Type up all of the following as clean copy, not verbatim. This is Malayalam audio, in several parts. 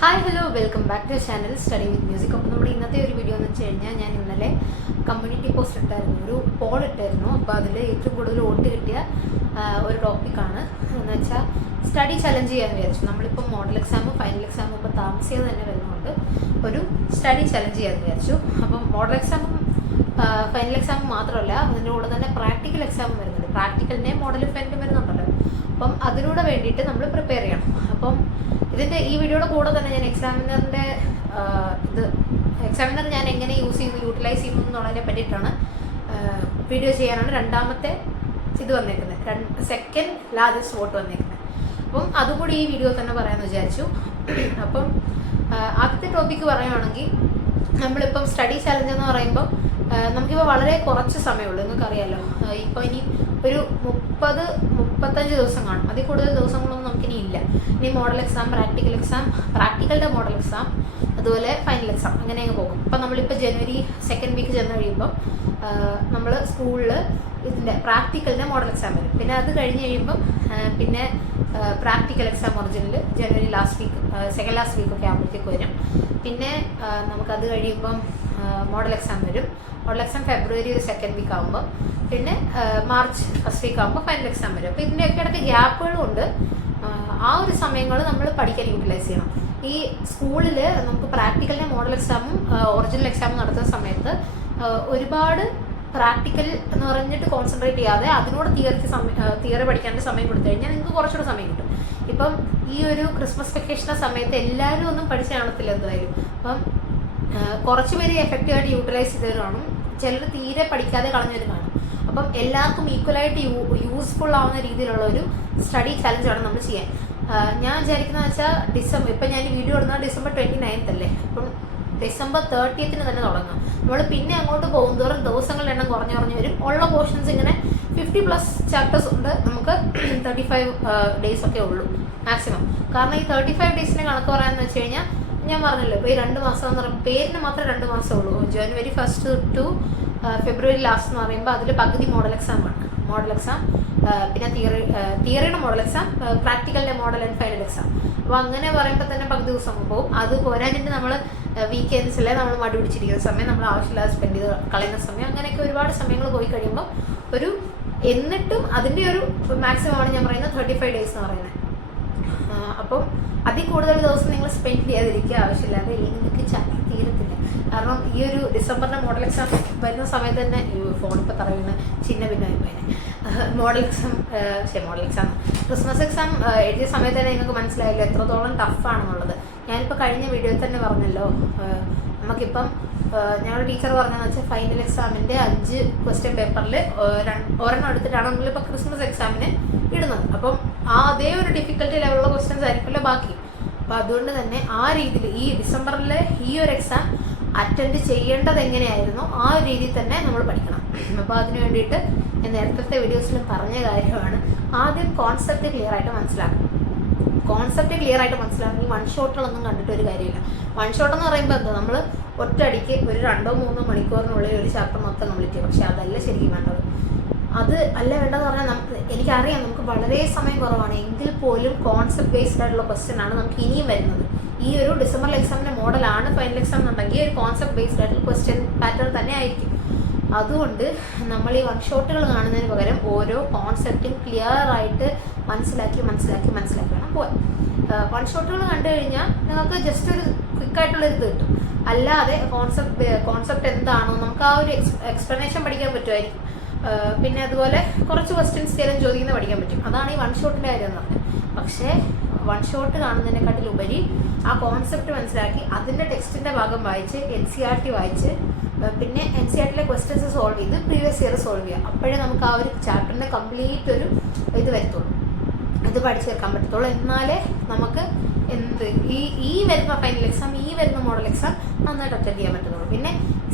Hi hello welcome back to channel study with music. അപ്പോൾ നമ്മുടെ ഇന്നത്തെ ഒരു വീഡിയോ എന്ന് വെച്ച് കഴിഞ്ഞാൽ ഞാൻ ഇന്നലെ കമ്മ്യൂണിറ്റി പോസ്റ്റ് ഇട്ടായിരുന്നു, ഒരു പോൾ ഇട്ടായിരുന്നു. അപ്പോൾ അതിൽ ഏറ്റവും കൂടുതൽ വോട്ട് കിട്ടിയ ഒരു ടോപ്പിക്കാണ് എന്ന് വെച്ചാൽ സ്റ്റഡി ചലഞ്ച് ചെയ്യാമെന്ന് വിചാരിച്ചു. നമ്മളിപ്പോൾ മോഡൽ എക്സാമും ഫൈനൽ എക്സാമും ഇപ്പോൾ താമസിയാതെ തന്നെ വരുന്നുണ്ട്, ഒരു സ്റ്റഡി ചലഞ്ച് ചെയ്യാമെന്ന് വിചാരിച്ചു. അപ്പം മോഡൽ എക്സാമും ഫൈനൽ എക്സാമും മാത്രമല്ല, അതിൻ്റെ കൂടെ തന്നെ പ്രാക്ടിക്കൽ എക്സാമും വരുന്നുണ്ട്. പ്രാക്ടിക്കലിൻ്റെ മോഡലും ഫൈനലും വരുന്നുണ്ടല്ലോ. അപ്പം അതിലൂടെ വേണ്ടിയിട്ട് നമ്മൾ പ്രിപ്പയർ ചെയ്യണം. അപ്പം ഇതിൻ്റെ ഈ വീഡിയോയുടെ കൂടെ തന്നെ ഞാൻ എക്സാമിനറിൻ്റെ എക്സാമിനർ ഞാൻ എങ്ങനെ യൂട്ടിലൈസ് ചെയ്യുന്നു എന്നുള്ളതിനെ പറ്റിയിട്ടാണ് വീഡിയോ ചെയ്യാനാണ് രണ്ടാമത്തെ ഇത് വന്നേക്കുന്നത്, സെക്കൻഡ് ലാർജസ്റ്റ് വോട്ട് വന്നേക്കുന്നത്. അപ്പം അതുകൂടി ഈ വീഡിയോ തന്നെ പറയാമെന്ന് വിചാരിച്ചു. അപ്പം ആദ്യത്തെ ടോപ്പിക്ക് പറയുകയാണെങ്കിൽ, നമ്മളിപ്പം സ്റ്റഡി ചലഞ്ച് എന്ന് പറയുമ്പോൾ നമുക്കിപ്പോൾ വളരെ കുറച്ച് സമയമുള്ളൂ. നിങ്ങൾക്കറിയാമല്ലോ, ഇപ്പോൾ ഇനി ഒരു 30-35 ദിവസം കാണും. അതിൽ കൂടുതൽ ദിവസങ്ങളൊന്നും നമുക്കിനി ഇല്ല. ഇനി മോഡൽ എക്സാം, പ്രാക്ടിക്കലിൻ്റെ മോഡൽ എക്സാം, അതുപോലെ ഫൈനൽ എക്സാം, അങ്ങനെ അങ്ങ് പോകും. അപ്പം നമ്മളിപ്പോൾ ജനുവരി സെക്കൻഡ് വീക്ക് ചെന്ന് കഴിയുമ്പോൾ നമ്മൾ സ്കൂളിൽ ഇതിൻ്റെ പ്രാക്ടിക്കലിൻ്റെ മോഡൽ എക്സാം വരും. പിന്നെ അത് കഴിഞ്ഞ് കഴിയുമ്പം പിന്നെ പ്രാക്ടിക്കൽ എക്സാം ഒറിജിനൽ ജനുവരി സെക്കൻഡ് ലാസ്റ്റ് വീക്കൊക്കെ ആകുമ്പോഴത്തേക്ക് വരും. പിന്നെ നമുക്കത് കഴിയുമ്പം മോഡൽ എക്സാം വരും. മോഡൽ എക്സാം ഫെബ്രുവരി ഒരു സെക്കൻഡ് വീക്ക് ആകുമ്പോൾ, പിന്നെ മാർച്ച് ഫസ്റ്റ് വീക്ക് ആകുമ്പോൾ ഫൈനൽ എക്സാം വരും. അപ്പോൾ ഇതിൻ്റെയൊക്കെ ഇടയ്ക്ക് ഗ്യാപ്പുകളും ഉണ്ട്. ആ ഒരു സമയങ്ങൾ നമ്മൾ പഠിക്കാൻ യൂട്ടിലൈസ് ചെയ്യണം. ഈ സ്കൂളിൽ നമുക്ക് പ്രാക്ടിക്കലിൻ്റെ മോഡൽ എക്സാമും ഒറിജിനൽ എക്സാമും നടത്തുന്ന സമയത്ത് ഒരുപാട് പ്രാക്ടിക്കൽ എന്ന് പറഞ്ഞിട്ട് കോൺസെൻട്രേറ്റ് ചെയ്യാതെ അതിനോട് തിയറി പഠിക്കാനുള്ള സമയം കൊടുത്തു കഴിഞ്ഞാൽ നിങ്ങൾക്ക് കുറച്ചുകൂടെ സമയം കിട്ടും. ഇപ്പം ഈ ഒരു ക്രിസ്മസ് വെക്കേഷൻ്റെ സമയത്ത് എല്ലാവരും ഒന്നും പഠിച്ച് കാണത്തില്ല എന്തായാലും. അപ്പം കുറച്ച് പേര് എഫക്റ്റീവായിട്ട് യൂട്ടിലൈസ് ചെയ്തവർ കാണും, ചിലർ തീരെ പഠിക്കാതെ കളഞ്ഞവർ കാണും. അപ്പം എല്ലാവർക്കും ഈക്വലായിട്ട് യൂസ്ഫുൾ ആവുന്ന രീതിയിലുള്ള ഒരു സ്റ്റഡി ചലഞ്ചാണ് നമ്മൾ ചെയ്യാൻ. ഞാൻ വിചാരിക്കുന്നത് വെച്ചാൽ ഇപ്പം ഞാൻ ഈ വീഡിയോ ഇടുന്നത് December 29th അല്ലേ. അപ്പം December 30th തന്നെ തുടങ്ങാം. നമ്മൾ പിന്നെ അങ്ങോട്ട് പോകുന്നതോറും ദിവസങ്ങളുടെ എണ്ണം കുറഞ്ഞു വരും. ഉള്ള പോർഷൻസ് ഇങ്ങനെ 50+ ചാപ്റ്റേഴ്സ് ഉണ്ട്. നമുക്ക് 35 ഡേയ്സ് ഒക്കെ ഉള്ളൂ മാക്സിമം. കാരണം ഈ 35 ഡേയ്സിൻ്റെ കണക്ക് പറയാമെന്ന് വെച്ച് കഴിഞ്ഞാൽ, ഞാൻ പറഞ്ഞല്ലോ, ഇപ്പോൾ ഈ 2 മാസം എന്ന് പറയുമ്പോൾ പേരിന് മാത്രമേ 2 മാസം ഉള്ളൂ. ജനുവരി 1st to ഫെബ്രുവരി ലാസ്റ്റ് എന്ന് പറയുമ്പോൾ അതിൽ പകുതി മോഡൽ എക്സാമാണ്. മോഡൽ എക്സാം, പിന്നെ തിയറിയുടെ മോഡൽ എക്സാം, പ്രാക്ടിക്കലിൻ്റെ മോഡൽ ആൻഡ് ഫൈനൽ എക്സാം. അപ്പോൾ അങ്ങനെ പറയുമ്പോൾ തന്നെ പകുതി ദിവസം പോകും. അത് പോരാഞ്ഞിട്ട് നമ്മൾ വീക്കെൻഡ്സിലെ നമ്മൾ മടി പിടിച്ചിരിക്കുന്ന സമയം, നമ്മൾ ആവശ്യമില്ലാതെ സ്പെൻഡ് ചെയ്ത് കളയുന്ന സമയം, അങ്ങനെയൊക്കെ ഒരുപാട് സമയങ്ങൾ പോയി കഴിയുമ്പോൾ എന്നിട്ടും അതിൻ്റെ ഒരു മാക്സിമമാണ് ഞാൻ പറയുന്നത് 35 ഡേയ്സ് എന്ന് പറയുന്നത്. അപ്പം അതിൽ കൂടുതൽ ദിവസം നിങ്ങൾ സ്പെൻഡ് ചെയ്യാതിരിക്കുക ആവശ്യമില്ലാതെ, ഇല്ലെങ്കിൽ നിങ്ങൾക്ക് ചാപ്റ്റർ തീരത്തില്ല. കാരണം ഈ ഒരു ഡിസംബറിൻ്റെ മോഡൽ എക്സാം വരുന്ന സമയത്ത് തന്നെ ഫോണിപ്പോൾ തറയുന്ന ഭിന്നമായി പോയതിനെ മോഡൽ എക്സാം ക്രിസ്മസ് എക്സാം എഴുതിയ സമയത്ത് തന്നെ നിങ്ങൾക്ക് മനസ്സിലായല്ലോ എത്രത്തോളം ടഫാണെന്നുള്ളത്. ഞാനിപ്പോൾ കഴിഞ്ഞ വീഡിയോയിൽ തന്നെ പറഞ്ഞല്ലോ, നമുക്കിപ്പം ഞങ്ങളുടെ ടീച്ചർ പറഞ്ഞതെന്ന് വെച്ചാൽ ഫൈനൽ എക്സാമിൻ്റെ 5 ക്വസ്റ്റ്യൻ പേപ്പറിൽ ഒരെണ്ണം എടുത്തിട്ടാണ് നമ്മളിപ്പോൾ ക്രിസ്മസ് എക്സാമിന് ഇടുന്നത്. അപ്പം അതേ ഒരു ഡിഫിക്കൽട്ടി ലെവലുള്ള ക്വസ്റ്റ്യൻസ് ആയിരിക്കുമല്ലോ ബാക്കി. അപ്പോൾ അതുകൊണ്ട് തന്നെ ആ രീതിയിൽ ഈ ഡിസംബറിൽ ഈ ഒരു എക്സാം അറ്റൻഡ് ചെയ്യേണ്ടത് എങ്ങനെയായിരുന്നോ ആ ഒരു രീതിയിൽ തന്നെ നമ്മൾ പഠിക്കണം. അപ്പോൾ അതിന് വേണ്ടിയിട്ട് ഞാൻ നേരത്തെ വീഡിയോസിൽ പറഞ്ഞ കാര്യമാണ്, ആദ്യം കോൺസെപ്റ്റ് ക്ലിയർ ആയിട്ട് മനസ്സിലാക്കണം. കോൺസെപ്റ്റ് ക്ലിയർ ആയിട്ട് മനസ്സിലാണെങ്കിൽ വൺ ഷോട്ടുകളൊന്നും കണ്ടിട്ട് ഒരു കാര്യമില്ല. വൺ ഷോട്ട് എന്ന് പറയുമ്പോൾ എന്താ, നമ്മൾ ഒറ്റയടിക്ക് ഒരു 2-3 മണിക്കൂറിനുള്ളിൽ ഒരു ചാപ്റ്റർ മൊത്തം കംപ്ലീറ്റ് ചെയ്യും. പക്ഷെ അതല്ല ശരിക്കും വേണ്ടത്. അത് അല്ല വേണ്ടതെന്ന് പറഞ്ഞാൽ എനിക്കറിയാം നമുക്ക് വളരെ സമയം കുറവാണ്, എങ്കിൽ പോലും കോൺസെപ്റ്റ് ബേസ്ഡ് ആയിട്ടുള്ള ക്വസ്റ്റ്യൻ ആണ് നമുക്ക് ഇനിയും വരുന്നത്. ഈ ഒരു ഡിസംബറിൽ എക്സാമിൻ്റെ മോഡലാണ് ഫൈനൽ എക്സാം എന്നുണ്ടെങ്കിൽ ഒരു കോൺസെപ്റ്റ് ബേസ്ഡ് ആയിട്ടുള്ള ക്വസ്റ്റ്യൻ പാറ്റേൺ തന്നെ ആയിരിക്കും. അതുകൊണ്ട് നമ്മൾ ഈ വൺ ഷോട്ടുകൾ കാണുന്നതിന് പകരം ഓരോ കോൺസെപ്റ്റും ക്ലിയർ ആയിട്ട് മനസ്സിലാക്കി വേണം പോകാൻ. വൺ ഷോട്ടുകൾ കണ്ടു കഴിഞ്ഞാൽ നിങ്ങൾക്ക് ജസ്റ്റ് ഒരു ക്വിക്കായിട്ടുള്ളൊരു ഇത് കിട്ടും. അല്ലാതെ കോൺസെപ്റ്റ് എന്താണോ നമുക്ക് ആ ഒരു എക്സ്പ്ലനേഷൻ പഠിക്കാൻ പറ്റുമായിരിക്കും. പിന്നെ അതുപോലെ കുറച്ച് ക്വസ്റ്റ്യൻസ് സ്ഥിരം ചോദിക്കുന്നത് പഠിക്കാൻ പറ്റും. അതാണ് ഈ വൺ ഷോട്ടിൻ്റെ കാര്യം എന്ന് പറഞ്ഞത്. പക്ഷേ വൺ ഷോട്ട് കാണുന്നതിനെക്കാട്ടിലുപരി ആ കോൺസെപ്റ്റ് മനസ്സിലാക്കി അതിൻ്റെ ടെക്സ്റ്റിൻ്റെ ഭാഗം വായിച്ച് NCERT വായിച്ച് പിന്നെ NCERTയിലെ ക്വസ്റ്റ്യൻസ് സോൾവ് ചെയ്ത് പ്രീവിയസ് ഇയർ സോൾവ് ചെയ്യുക. അപ്പോഴേ നമുക്ക് ആ ഒരു ചാപ്റ്ററിൻ്റെ കംപ്ലീറ്റ് ഒരു ഇത് വരത്തുള്ളൂ, ഇത് പഠിച്ചെടുക്കാൻ പറ്റത്തുള്ളൂ. എന്നാലേ നമുക്ക് ഈ വരുന്ന ഫൈനൽ എക്സാം, ഈ വരുന്ന മോഡൽ എക്സാം നന്നായിട്ട് അറ്റൻഡ് ചെയ്യാൻ പറ്റത്തുള്ളൂ. പിന്നെ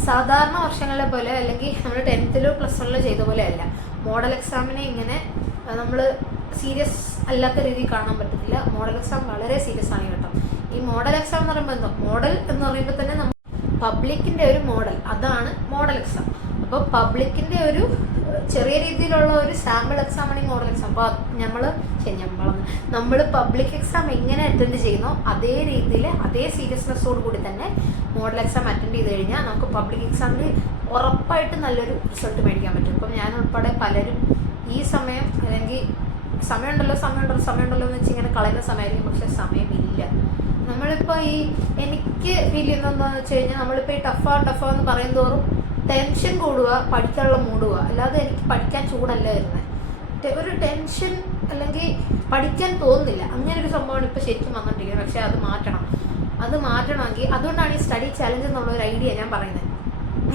സാധാരണ വർഷങ്ങളെ പോലെ, അല്ലെങ്കിൽ നമ്മൾ 10th +1 ചെയ്ത പോലെ അല്ല, മോഡൽ എക്സാമിനെ ഇങ്ങനെ നമ്മൾ സീരിയസ് അല്ലാത്ത രീതിയിൽ കാണാൻ പറ്റത്തില്ല. മോഡൽ എക്സാം വളരെ സീരിയസ് ആണ് കേട്ടോ. ഈ മോഡൽ എക്സാം എന്ന് പറയുമ്പോൾ മോഡൽ എന്ന് പറയുമ്പോൾ തന്നെ നമ്മൾ പബ്ലിക്കിൻ്റെ ഒരു മോഡൽ, അതാണ് മോഡൽ എക്സാം. അപ്പോൾ പബ്ലിക്കിൻ്റെ ഒരു ചെറിയ രീതിയിലുള്ള ഒരു സാമ്പിൾ എക്സാമാണ് ഈ മോഡൽ എക്സാം. അപ്പോൾ നമ്മൾ പബ്ലിക് എക്സാം എങ്ങനെ അറ്റൻഡ് ചെയ്യുന്നോ അതേ രീതിയിൽ അതേ സീരിയസ്നെസ്സോട് കൂടി തന്നെ മോഡൽ എക്സാം അറ്റൻഡ് ചെയ്ത് കഴിഞ്ഞാൽ നമുക്ക് പബ്ലിക് എക്സാമിൽ ഉറപ്പായിട്ട് നല്ലൊരു റിസൾട്ട് മേടിക്കാൻ പറ്റും. ഇപ്പം ഞാൻ ഉൾപ്പെടെ പലരും ഈ സമയം അല്ലെങ്കിൽ സമയമുണ്ടല്ലോ എന്ന് വെച്ച് ഇങ്ങനെ കളയുന്ന സമയമായിരിക്കും. പക്ഷെ സമയമില്ല. നമ്മളിപ്പോൾ എനിക്ക് ഫീൽ ചെയ്യുന്നതെന്ന് വെച്ച് കഴിഞ്ഞാൽ നമ്മളിപ്പോൾ ഈ ടഫാ എന്ന് പറയും തോറും ടെൻഷൻ കൂടുക, പഠിക്കാനുള്ള മൂടുക. അല്ലാതെ എനിക്ക് പഠിക്കാൻ ചൂടല്ല വരുന്നത്. ഒരു ടെൻഷൻ അല്ലെങ്കിൽ പഠിക്കാൻ തോന്നുന്നില്ല, അങ്ങനെ ഒരു സംഭവമാണ് ഇപ്പോൾ ശരിക്കും വന്നുകൊണ്ടിരിക്കുന്നത്. പക്ഷെ അത് മാറ്റണമെങ്കിൽ അതുകൊണ്ടാണ് ഈ സ്റ്റഡി ചാലഞ്ച് എന്നുള്ള ഒരു ഐഡിയ ഞാൻ പറയുന്നത്.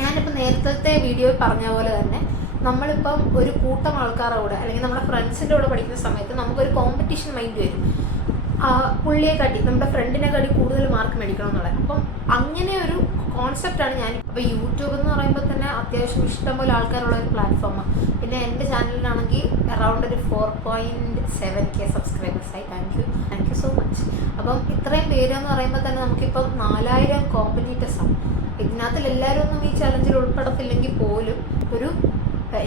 ഞാനിപ്പോൾ നേരത്തെ വീഡിയോയിൽ പറഞ്ഞ പോലെ തന്നെ നമ്മളിപ്പം ഒരു കൂട്ടം ആൾക്കാരുടെ കൂടെ അല്ലെങ്കിൽ നമ്മുടെ ഫ്രണ്ട്സിൻ്റെ കൂടെ പഠിക്കുന്ന സമയത്ത് നമുക്കൊരു കോമ്പറ്റീഷൻ മൈൻഡ് വരും. പുള്ളിയെ കാട്ടി നമ്മുടെ ഫ്രണ്ടിനെ കാട്ടി കൂടുതൽ മാർക്ക് മേടിക്കണം എന്നുള്ളത്. അപ്പം അങ്ങനെ ഒരു കോൺസെപ്റ്റാണ് ഞാൻ. അപ്പോൾ യൂട്യൂബ് എന്ന് പറയുമ്പോൾ തന്നെ അത്യാവശ്യം ഇഷ്ടംപോലെ ആൾക്കാരുള്ള ഒരു പ്ലാറ്റ്ഫോമാണ്. പിന്നെ എൻ്റെ ചാനലിലാണെങ്കിൽ അറൗണ്ട് ഒരു 4.7K സബ്സ്ക്രൈബേഴ്സായി. Thank you so much. അപ്പം ഇത്രയും പേരെന്ന് പറയുമ്പോൾ തന്നെ നമുക്കിപ്പം 4000 കോമ്പറ്റീറ്റേഴ്സാണ്. ഇതിനകത്തിൽ എല്ലാവരും ഒന്നും ഈ ചലഞ്ചിൽ ഉൾപ്പെടത്തില്ലെങ്കിൽ പോലും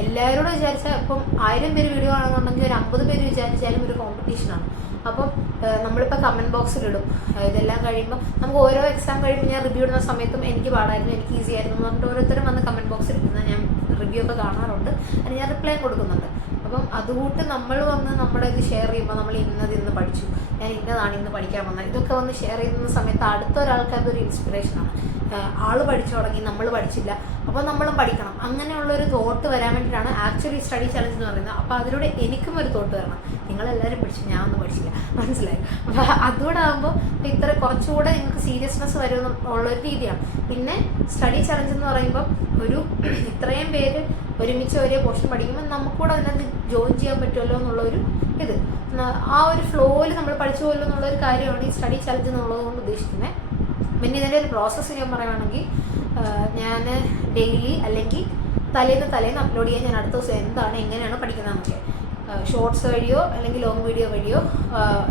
എല്ലാവരോടും വിചാരിച്ചാൽ ഇപ്പം 1000 പേര് വീഡിയോ ആണെന്നുണ്ടെങ്കിൽ ഒരു 50 പേര് വിചാരിച്ചാലും ഒരു കോമ്പറ്റീഷനാണ്. അപ്പം നമ്മളിപ്പോൾ കമൻറ്റ് ബോക്സിലിടും ഇതെല്ലാം കഴിയുമ്പോൾ നമുക്ക് ഓരോ എക്സാം കഴിയുമ്പോൾ ഞാൻ റിവ്യൂ ഇടുന്ന സമയത്തും എനിക്ക് പാടായിരുന്നു, എനിക്ക് ഈസി ആയിരുന്നു എന്ന് പറഞ്ഞിട്ട് ഓരോരുത്തരും വന്ന് കമൻറ്റ് ബോക്സിൽ ഇടുന്നത് ഞാൻ റിവ്യൂ ഒക്കെ കാണാറുണ്ട്. അതിന് ഞാൻ റിപ്ലൈ കൊടുക്കുന്നുണ്ട്. അപ്പം അതുകൂട്ട് നമ്മൾ വന്ന് നമ്മുടെ ഇത് ഷെയർ ചെയ്യുമ്പോൾ നമ്മൾ ഇന്ന് പഠിച്ചു, ഞാൻ ഇന്ന് പഠിക്കാൻ വന്നത്, ഇതൊക്കെ വന്ന് ഷെയർ ചെയ്യുന്ന സമയത്ത് അടുത്ത ഒരാൾക്ക് അതൊരു ഇൻസ്പിറേഷനാണ്. ആൾ പഠിച്ചു തുടങ്ങി, നമ്മൾ പഠിച്ചില്ല, അപ്പോൾ നമ്മളും പഠിക്കണം. അങ്ങനെയുള്ളൊരു തോട്ട് വരാൻ വേണ്ടിയിട്ടാണ് ആക്ച്വലി സ്റ്റഡി ചലഞ്ച് എന്ന് പറയുന്നത്. അപ്പോൾ അതിലൂടെ എനിക്കും ഒരു തോട്ട് വരണം, നിങ്ങളെല്ലാവരും പഠിച്ചു, ഞാൻ ഒന്നും പഠിച്ചില്ല, മനസ്സിലായി. അപ്പോൾ അതുകൂടെ ആകുമ്പോൾ ഇത്ര കുറച്ചുകൂടെ നിങ്ങൾക്ക് സീരിയസ്നെസ് വരുമെന്നുള്ളൊരു രീതിയാണ്. പിന്നെ സ്റ്റഡി ചലഞ്ച് എന്ന് പറയുമ്പോൾ ഇത്രയും പേര് ഒരുമിച്ച് ഒരേ പോർഷൻ പഠിക്കുമ്പോൾ നമുക്കൂടെ അതിനകത്ത് ജോയിൻ ചെയ്യാൻ പറ്റുമല്ലോ എന്നുള്ളൊരു ഇത്, ആ ഒരു ഫ്ലോയിൽ നമ്മൾ പഠിച്ചു പോലും എന്നുള്ളൊരു കാര്യമാണ് ഈ സ്റ്റഡി ചലഞ്ച് എന്നുള്ളത് കൊണ്ട് ഉദ്ദേശിക്കുന്നത്. പിന്നെ ഇതിൻ്റെ ഒരു പ്രോസസ്സ് ഞാൻ പറയുകയാണെങ്കിൽ ഞാൻ ഡെയിലി അല്ലെങ്കിൽ തലേന്ന് അപ്ലോഡ് ചെയ്യാൻ ഞാൻ അടുത്ത ദിവസം എങ്ങനെയാണ് പഠിക്കുന്നതെന്നൊക്കെ ഷോർട്സ് വഴിയോ അല്ലെങ്കിൽ ലോങ് വീഡിയോ വഴിയോ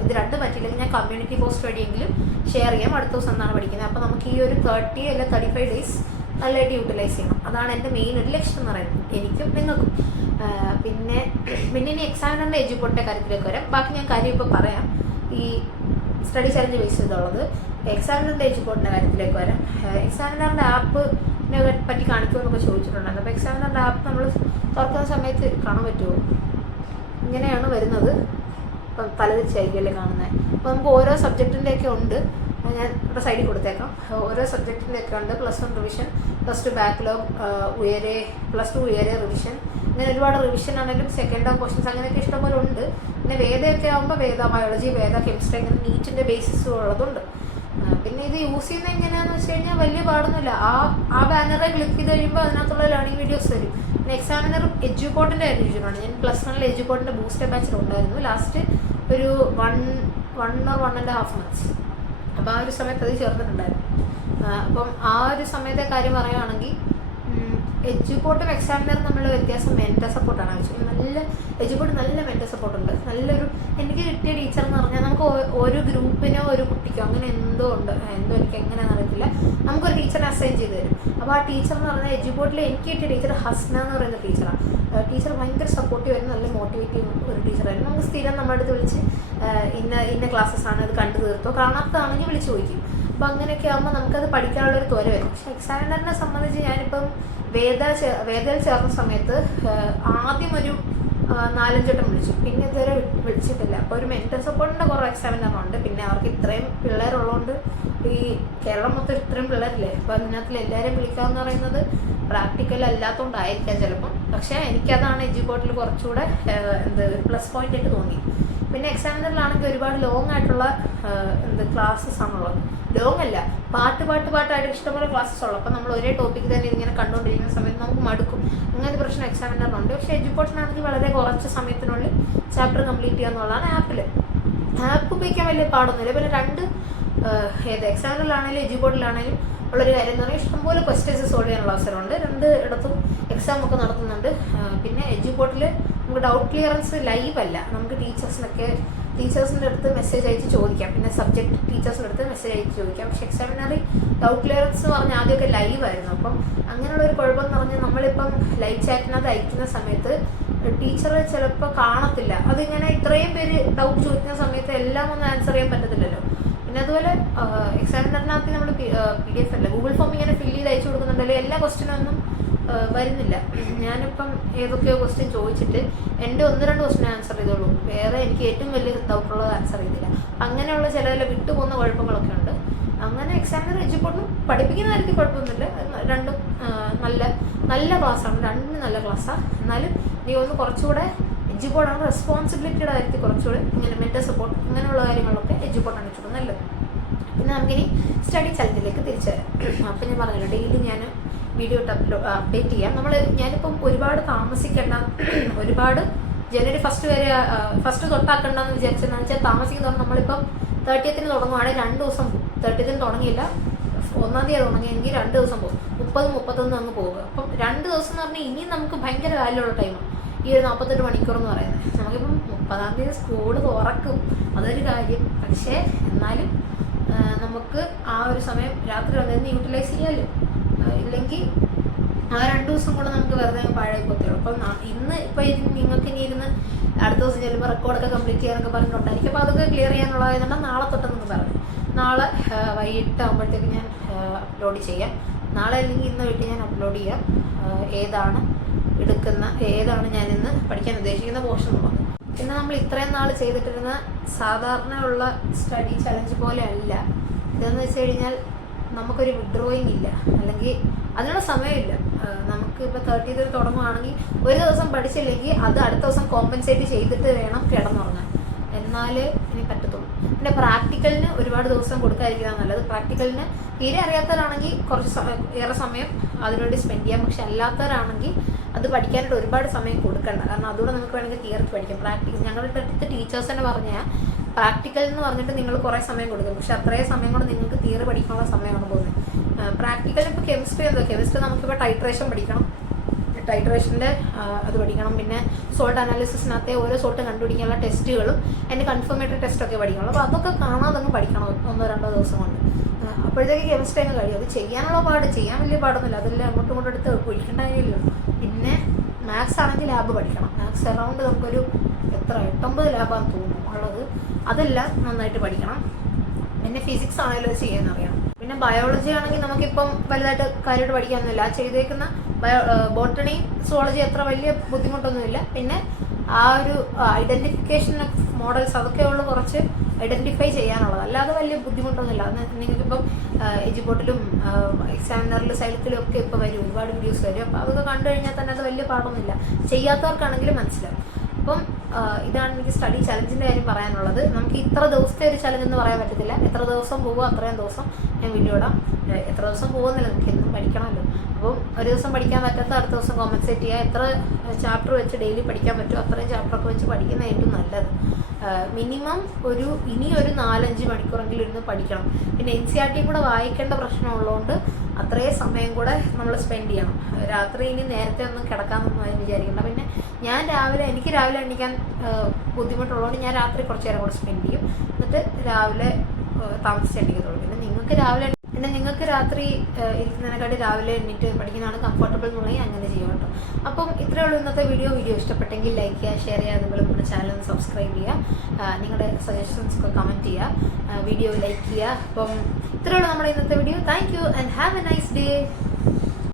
ഇത് രണ്ടും പറ്റില്ലെങ്കിൽ ഞാൻ കമ്മ്യൂണിറ്റി പോസ്റ്റ് വഴിയെങ്കിലും ഷെയർ ചെയ്യാം അടുത്ത ദിവസം എന്താണ് പഠിക്കുന്നത്. അപ്പോൾ നമുക്ക് ഈ ഒരു 30 അല്ലെങ്കിൽ 35 ഡേയ്സ് നല്ലതായിട്ട് യൂട്ടിലൈസ് ചെയ്യണം. അതാണ് എൻ്റെ മെയിൻ ഒരു ലക്ഷ്യം എന്ന് പറയുന്നത്, എനിക്കും നിങ്ങൾക്കും. പിന്നെ ഇനി എക്സാമിനറിൻ്റെ എഡ്യൂപോർട്ടിൻ്റെ കാര്യത്തിലേക്ക് വരാം. ബാക്കി ഞാൻ കാര്യം ഇപ്പോൾ പറയാം. ഈ സ്റ്റഡി ചലഞ്ച് ബേസ് ചെയ്തുള്ളത് എക്സാമിനറിൻ്റെ എഡ്യൂപോർട്ടിൻ്റെ കാര്യത്തിലേക്ക് വരാം. എക്സാമിനറിൻ്റെ ആപ്പിനെ പറ്റി കാണിക്കുമെന്നൊക്കെ ചോദിച്ചിട്ടുണ്ടായിരുന്നു. അപ്പോൾ എക്സാമിനറിൻ്റെ ആപ്പ് നമ്മൾ തുറക്കുന്ന സമയത്ത് കാണാൻ പറ്റുമോ? ഇങ്ങനെയാണ് വരുന്നത്. ഇപ്പം തലതിരിച്ചായിരിക്കുമല്ലേ കാണുന്നത്. അപ്പോൾ നമുക്ക് ഓരോ സബ്ജക്റ്റിൻ്റെയൊക്കെ ഉണ്ട്, ഞാൻ ഇവിടെ സൈഡിൽ കൊടുത്തേക്കാം. ഓരോ സബ്ജക്റ്റിൻ്റെയൊക്കെ ഉണ്ട്. +1 റിവിഷൻ, +2 ബാക്ക്ലോഗ്, +2 ഉയരെ റിവിഷൻ, ഇങ്ങനെ ഒരുപാട് റിവിഷൻ ആണെങ്കിലും സെക്കൻഡ് ടേം ക്വസ്റ്റ്യൻസ് അങ്ങനെയൊക്കെ ഇഷ്ടംപോലെ ഉണ്ട്. പിന്നെ വേദയൊക്കെ ആകുമ്പോൾ ബയോളജി, കെമിസ്ട്രി അങ്ങനെ നീറ്റിൻ്റെ ബേസിസും ഉള്ളതുണ്ട്. പിന്നെ ഇത് യൂസ് ചെയ്യുന്നത് എങ്ങനെയാണെന്ന് വെച്ച് കഴിഞ്ഞാൽ വലിയ പാടൊന്നുമില്ല. ആ ബാനറെ ക്ലിക്ക് ചെയ്ത് കഴിയുമ്പോൾ അതിനകത്തുള്ള ലേണിംഗ് വീഡിയോസ് തരും. പിന്നെ എക്സാമിനറും എഡ്യൂപോർട്ടിൻ്റെ കാര്യം ചോദിച്ചിട്ടുണ്ട്. ഞാൻ +1 എഡ്യൂപോർട്ടിൻ്റെ ബൂസ്റ്റർ ബാച്ചിലുണ്ടായിരുന്നു ലാസ്റ്റ് ഒരു 1 or 1.5 months. അപ്പോൾ ആ ഒരു സമയത്ത് അത് ചേർന്നിട്ടുണ്ടായിരുന്നു. അപ്പം ആ ഒരു സമയത്തെ കാര്യം പറയുകയാണെങ്കിൽ എഡ്യൂപോർട്ടും എക്സാമിനറും തമ്മിലുള്ള വ്യത്യാസം മെൻറ്റർ സപ്പോർട്ടാണ്. ആവശ്യം നല്ല എഡ്യൂപോർട്ട് നല്ല മെൻറ്റർ സപ്പോർട്ടുണ്ട്. നല്ലൊരു എനിക്ക് കിട്ടിയ ടീച്ചർ എന്ന് പറഞ്ഞാൽ നമുക്ക് ഒരു ഗ്രൂപ്പിനോ ഒരു കുട്ടിക്കോ അങ്ങനെ എന്തോ എനിക്ക് എങ്ങനെയാണെന്ന് അറിയത്തില്ല, നമുക്കൊരു ടീച്ചറിനെ അസൈൻ ചെയ്ത് തരും. അപ്പോൾ ആ ടീച്ചർ എന്ന് പറഞ്ഞാൽ എഡ്യൂപോർട്ടിൽ എനിക്ക് കിട്ടിയ ടീച്ചർ ഹസ്ന എന്ന് പറയുന്ന ടീച്ചറാണ്. ടീച്ചർ ഭയങ്കര സപ്പോർട്ടീവ് ആയിരുന്നു, നല്ല മോട്ടിവേറ്റീവ് ഒരു ടീച്ചറായിരുന്നു. നമുക്ക് സ്ഥിരം നമ്മുടെ അടുത്ത് വിളിച്ച് ഇന്ന ക്ലാസ്സസ് ആണ്, ഇത് കണ്ടു തീർത്തോ, കാണാത്തതാണെങ്കിൽ വിളിച്ച് ചോദിക്കും. അപ്പോൾ അങ്ങനെയൊക്കെ ആകുമ്പോൾ നമുക്കത് പഠിക്കാനുള്ളൊരു ത്വര വരും. പക്ഷേ എക്സാമിനറിനെ സംബന്ധിച്ച് ഞാനിപ്പം വേദയിൽ ചേർന്ന സമയത്ത് ആദ്യം ഒരു 4-5 വട്ടം വിളിച്ചു, പിന്നെ ഇതുവരെ വിളിച്ചിട്ടില്ല. അപ്പോൾ ഒരു മെൻറ്റൽ സപ്പോർട്ടിൻ്റെ കുറവ് എക്സാമിനറുണ്ട്. പിന്നെ അവർക്ക് ഇത്രയും പിള്ളേരുള്ളതുകൊണ്ട് ഈ കേരളം മൊത്തം ഇത്രയും പിള്ളേരില്ലേ, അപ്പോൾ അതിനകത്തിൽ എല്ലാവരെയും വിളിക്കാമെന്ന് പറയുന്നത് പ്രാക്ടിക്കൽ അല്ലാത്തതുകൊണ്ടായിരിക്കാം ചിലപ്പം. പക്ഷേ എനിക്കതാണ് എഡ്യൂപോർട്ടിൽ കുറച്ചുകൂടെ പ്ലസ് പോയിന്റ് ആയിട്ട് തോന്നി. പിന്നെ എക്സാമിനറിലാണെങ്കിൽ ഒരുപാട് ലോങ് ആയിട്ടുള്ള ക്ലാസ്സസ് ആണുള്ളത്. ലോങ് അല്ല, പാട്ടായിട്ട് ഇഷ്ടംപോലെ ക്ലാസ്സസ് ഉള്ളു. അപ്പോൾ നമ്മൾ ഒരേ ടോപ്പിക്ക് തന്നെ ഇങ്ങനെ കണ്ടുകൊണ്ടിരിക്കുന്ന സമയത്ത് നമുക്ക് മടുക്കും. അങ്ങനത്തെ പ്രശ്നം എക്സാമിനറിനുണ്ട്. പക്ഷേ എഡ്യൂപോർട്ടിനാണെങ്കിൽ വളരെ കുറച്ച് സമയത്തിനുള്ളിൽ ചാപ്റ്റർ കംപ്ലീറ്റ് ചെയ്യുക എന്നുള്ളതാണ് ആപ്പ് ഉപയോഗിക്കാൻ വലിയ പാടൊന്നുമില്ല. പിന്നെ എക്സാമിനറിലാണെങ്കിലും എഡ്യൂപോർട്ടിലാണെങ്കിലും ഉള്ളൊരു കാര്യം എന്ന് പറഞ്ഞാൽ ഇഷ്ടംപോലെ ക്വസ്റ്റ്യൻസ് സോൾവ് ചെയ്യാനുള്ള അവസരമുണ്ട്. 2 ഇടത്തും എക്സാം ഒക്കെ നടത്തുന്നുണ്ട്. പിന്നെ എഡ്യൂപോർട്ടിൽ നമുക്ക് ഡൗട്ട് ക്ലിയറൻസ് ലൈവ് അല്ല, നമുക്ക് ടീച്ചേഴ്സിനൊക്കെ ടീച്ചേഴ്സിൻ്റെ അടുത്ത് മെസ്സേജ് അയച്ച് ചോദിക്കാം, പിന്നെ സബ്ജക്ട് ടീച്ചേഴ്സിൻ്റെ അടുത്ത് മെസ്സേജ് അയച്ച് ചോദിക്കാം. പക്ഷെ എക്സാമിനറി ഡൗട്ട് ക്ലിയറൻസ് എന്ന് പറഞ്ഞാൽ ആദ്യമൊക്കെ ലൈവ് ആയിരുന്നു. അപ്പം അങ്ങനെയുള്ള ഒരു കുഴപ്പം എന്ന് പറഞ്ഞാൽ നമ്മളിപ്പം ലൈവ് ചാറ്റിനകത്ത് അയക്കുന്ന സമയത്ത് ടീച്ചർ ചിലപ്പോൾ കാണത്തില്ല. അതിങ്ങനെ ഇത്രയും പേര് ഡൗട്ട് ചോദിക്കുന്ന സമയത്ത് എല്ലാം ഒന്നും ആൻസർ ചെയ്യാൻ പറ്റത്തില്ലല്ലോ. പിന്നെ അതുപോലെ എക്സാമിനറിനകത്ത് നമ്മൾ PDF അല്ല ഗൂഗിൾ ഫോം ഇങ്ങനെ ഫില്ല് ചെയ്ത് അയച്ചു കൊടുക്കുന്നുണ്ടല്ലോ, എല്ലാ ക്വസ്റ്റിനൊന്നും വരുന്നില്ല. ഞാനിപ്പം ഏതൊക്കെയോ ക്വസ്റ്റ്യൻ ചോദിച്ചിട്ട് എൻ്റെ 1-2 ക്വസ്റ്റിന് ആൻസർ ചെയ്തോളൂ, വേറെ എനിക്ക് ഏറ്റവും വലിയ ഡൗട്ടുള്ളത് ആൻസർ ചെയ്തില്ല. അങ്ങനെയുള്ള ചില വിട്ടുപോകുന്ന കുഴപ്പങ്ങളൊക്കെ ഉണ്ട്. അങ്ങനെ എക്സാമിനർ എജ്യൂപോർട്ടും പഠിപ്പിക്കുന്ന കാര്യത്തിൽ കുഴപ്പമൊന്നുമില്ല. രണ്ടും നല്ല ക്ലാസ്സാണ്, രണ്ടും നല്ല ക്ലാസ്സാണ്. എന്നാലും നീ ഒന്ന് കുറച്ചുകൂടെ എജ്യൂപോർട്ടാണ് റെസ്പോൺസിബിലിറ്റിയുടെ കാര്യത്തിൽ കുറച്ചുകൂടെ ഇങ്ങനെ മെൻ്റൽ സപ്പോർട്ട് ഇങ്ങനെയുള്ള കാര്യങ്ങളൊക്കെ എജ്യൂപോർട്ടാണ് ഇച്ചിരി നല്ലത്. പിന്നെ നമുക്കിനി സ്റ്റഡി ചലഞ്ചിലേക്ക് തിരിച്ചു വരാം. അപ്പം ഞാൻ പറഞ്ഞല്ലോ ഡെയിലി ഞാൻ വീഡിയോ അപ്ഡേറ്റ് ചെയ്യാം. ഞാനിപ്പം ഒരുപാട് താമസിക്കേണ്ട, ഒരുപാട് ജനുവരി 1 വരെ ഫസ്റ്റ് തൊട്ടാക്കണ്ടെന്ന് വിചാരിച്ചതെന്ന് വെച്ചാൽ താമസിക്കുന്നതുകൊണ്ട് നമ്മളിപ്പം 30th തുടങ്ങുവാണെങ്കിൽ 2 ദിവസം പോകും. 30th തുടങ്ങിയില്ല, 1-ാം തീയതി തുടങ്ങിയെങ്കിൽ 2 ദിവസം പോകും, 30, 31 അങ്ങ് പോകുക. അപ്പം 2 ദിവസം എന്ന് പറഞ്ഞാൽ ഇനിയും നമുക്ക് ഭയങ്കര വാല്യുള്ള ടൈമാണ് ഈ ഒരു 48 മണിക്കൂർ എന്ന് പറയുന്നത്. നമുക്കിപ്പം 30-ാം തീയതി സ്കൂൾ തുറക്കും, അതൊരു കാര്യം. പക്ഷേ എന്നാലും നമുക്ക് ആ ഒരു സമയം രാത്രി വന്നിരുന്ന് യൂട്ടിലൈസ് ചെയ്യാമല്ലോ. ഇല്ലെങ്കിൽ ആ 2 ദിവസം കൂടെ നമുക്ക് വെറുതെ പാഴായി പോകത്തുള്ളൂ. അപ്പം ഇന്ന് ഇപ്പം നിങ്ങൾക്ക് ഇനി ഇരുന്ന് അടുത്ത ദിവസം ചിലപ്പോൾ റെക്കോർഡൊക്കെ കംപ്ലീറ്റ് ചെയ്യാനൊക്കെ പറഞ്ഞിട്ടുണ്ടായിരിക്കും. അപ്പോൾ അതൊക്കെ ക്ലിയർ ചെയ്യാനുള്ളതായതുകൊണ്ട് നാളെ തൊട്ടെന്ന് പറഞ്ഞു. നാളെ വൈകിട്ടാകുമ്പോഴത്തേക്ക് ഞാൻ അപ്ലോഡ് ചെയ്യാം. നാളെ അല്ലെങ്കിൽ ഇന്ന് വീട്ടിൽ ഞാൻ അപ്ലോഡ് ചെയ്യാം ഏതാണ് ഞാനിന്ന് പഠിക്കാൻ ഉദ്ദേശിക്കുന്ന പോർഷൻ എന്നുള്ളത്. പിന്നെ നമ്മൾ ഇത്രയും നാൾ ചെയ്തിട്ടിരുന്ന സാധാരണയുള്ള സ്റ്റഡി ചലഞ്ച് പോലെ അല്ല ഇതെന്ന് വെച്ച് കഴിഞ്ഞാൽ നമുക്കൊരു വിഡ്രോയിങ് ഇല്ല, അല്ലെങ്കിൽ അതിനുള്ള സമയമില്ല. നമുക്ക് ഇപ്പോൾ 30th തുടങ്ങുകയാണെങ്കിൽ ഒരു ദിവസം പഠിച്ചില്ലെങ്കിൽ അത് അടുത്ത ദിവസം കോമ്പൻസേറ്റ് ചെയ്തിട്ട് വേണം കിടന്നുറങ്ങാൻ, എന്നാലേ ഇനി പറ്റത്തുള്ളൂ. പിന്നെ പ്രാക്ടിക്കലിന് ഒരുപാട് ദിവസം കൊടുക്കാതിരിക്കുന്നതാണ് നല്ലത്. പ്രാക്ടിക്കലിന് തീരെ അറിയാത്തവരാണെങ്കിൽ ഏറെ സമയം അതിനുവേണ്ടി സ്പെൻഡ് ചെയ്യാം. പക്ഷെ അല്ലാത്തവരാണെങ്കിൽ അത് പഠിക്കാനായിട്ട് ഒരുപാട് സമയം കൊടുക്കണ്ട, കാരണം അതുകൂടെ നമുക്ക് വേണമെങ്കിൽ തിയറി പഠിക്കാം. ഞങ്ങളുടെ അടുത്ത് ടീച്ചേഴ്സ് തന്നെ പറഞ്ഞാൽ പ്രാക്ടിക്കൽ എന്ന് പറഞ്ഞിട്ട് നിങ്ങൾ കുറേ സമയം കൊടുക്കും, പക്ഷെ അത്രയും സമയം കൊണ്ട് നിങ്ങൾക്ക് തിയറി പഠിക്കാനുള്ള സമയമാണ് പോകുന്നത്. പ്രാക്ടിക്കൽ ഇപ്പോൾ കെമിസ്ട്രി നമുക്കിപ്പോൾ ടൈട്രേഷൻ പഠിക്കണം, ടൈട്രേഷൻ്റെ അത് പഠിക്കണം. പിന്നെ സോൾട്ട് അനാലിസിസിനകത്തെ ഓരോ സോൾട്ട് കണ്ടുപിടിക്കാനുള്ള ടെസ്റ്റുകളും അതിൻ്റെ കൺഫർമേറ്ററി ടെസ്റ്റൊക്കെ പഠിക്കണം. അപ്പോൾ അതൊക്കെ കാണാതെ പഠിക്കണം 1-2 ദിവസം കൊണ്ട്. അപ്പോഴത്തേക്ക് കെമിസ്ട്രി അങ്ങ് കഴിയും. അത് ചെയ്യാൻ വലിയ പാടൊന്നുമില്ല, അതെല്ലാം അങ്ങോട്ടും ഇങ്ങോട്ടും എടുത്ത് ഒഴിക്കേണ്ട കാര്യമില്ല. പിന്നെ മാത്സ് ആണെങ്കിൽ ലാബ് പഠിക്കണം. മാത്സ് അറൗണ്ട് നമുക്കൊരു 8-9 ലാബാന്ന് തോന്നുന്നു ഉള്ളത്, അതെല്ലാം നന്നായിട്ട് പഠിക്കണം. പിന്നെ ഫിസിക്സ് ആണെങ്കിലും അത് ചെയ്യാനറിയണം. പിന്നെ ബയോളജി ആണെങ്കിൽ നമുക്കിപ്പം വലുതായിട്ട് കാര്യമായിട്ട് പഠിക്കാനൊന്നുമില്ല. ചെയ്തേക്കുന്ന ബോട്ടണി സുവോളജി അത്ര വലിയ ബുദ്ധിമുട്ടൊന്നുമില്ല. പിന്നെ ആ ഒരു ഐഡൻറ്റിഫിക്കേഷൻ ഓഫ് മോഡൽസ് അതൊക്കെ ഉള്ളു കുറച്ച് ഐഡൻറ്റിഫൈ ചെയ്യാനുള്ളത്, അല്ലാതെ വലിയ ബുദ്ധിമുട്ടൊന്നുമില്ല. നിങ്ങൾക്കിപ്പം എജ്യൂപോർട്ടിലും എക്സാമിനറിലും സൈലത്തിലും ഒക്കെ ഇപ്പോൾ വരും, ഒരുപാട് വീഡിയോസ് വരും. അപ്പോൾ അതൊക്കെ കണ്ടു കഴിഞ്ഞാൽ തന്നെ അത് വലിയ പാടൊന്നുമില്ല, ചെയ്യാത്തവർക്കാണെങ്കിലും മനസ്സിലാവും. അപ്പം ഇതാണ് എനിക്ക് സ്റ്റഡി ചലഞ്ചിൻ്റെ കാര്യം പറയാനുള്ളത്. നമുക്ക് ഇത്ര ദിവസത്തെ ഒരു ചലഞ്ച് എന്ന് പറയാൻ പറ്റത്തില്ല. എത്ര ദിവസം പോകുമോ അത്രയും ദിവസം ഞാൻ വീഡിയോ ഇടാം. എത്ര ദിവസം പോകുന്നില്ല, നമുക്ക് എന്നും പഠിക്കണമല്ലോ. അപ്പം ഒരു ദിവസം പഠിക്കാൻ പറ്റാത്ത അടുത്ത ദിവസം കോമ്പൻസേറ്റ് ചെയ്യുക. എത്ര ചാപ്റ്റർ വെച്ച് ഡെയിലി പഠിക്കാൻ പറ്റുമോ അത്രയും ചാപ്റ്ററൊക്കെ വെച്ച് പഠിക്കുന്ന ഏറ്റവും നല്ലത്. മിനിമം ഇനി ഒരു 4-5 മണിക്കൂറെങ്കിലും ഇരുന്ന് പഠിക്കണം. പിന്നെ NCERT കൂടെ വായിക്കേണ്ട പ്രശ്നമുള്ളതുകൊണ്ട് അത്രയും സമയം കൂടെ നമ്മൾ സ്പെൻഡ് ചെയ്യണം. രാത്രി ഇനി നേരത്തെ ഒന്നും കിടക്കാമെന്നൊന്നും വിചാരിക്കണ്ട. പിന്നെ എനിക്ക് രാവിലെ എണീക്കാൻ ബുദ്ധിമുട്ടുള്ളതുകൊണ്ട് ഞാൻ രാത്രി കുറച്ച് നേരം കൂടെ സ്പെൻഡ് ചെയ്യും, എന്നിട്ട് രാവിലെ താമസിച്ച് എണീക്കത്തുള്ളൂ. പിന്നെ നിങ്ങൾക്ക് രാത്രി ഇരിക്കുന്നതിനെക്കാട്ടി രാവിലെ എണീറ്റ് പഠിക്കുന്നതാണ് കംഫർട്ടബിൾ എന്നുണ്ടെങ്കിൽ അങ്ങനെ ചെയ്യും കേട്ടോ. അപ്പം ഇത്രയേ ഉള്ളൂ ഇന്നത്തെ വീഡിയോ ഇഷ്ടപ്പെട്ടെങ്കിൽ ലൈക്ക് ചെയ്യുക, ഷെയർ ചെയ്യുക, അതുപോലെ നമ്മുടെ ചാനൽ ഒന്ന് സബ്സ്ക്രൈബ് ചെയ്യുക, നിങ്ങളുടെ സജഷൻസ് ഒക്കെ കമൻറ്റ് ചെയ്യുക, വീഡിയോ ലൈക്ക് ചെയ്യുക. അപ്പം ഇത്രയേ ഉള്ളൂ നമ്മുടെ ഇന്നത്തെ video. Thank you and have A nice day.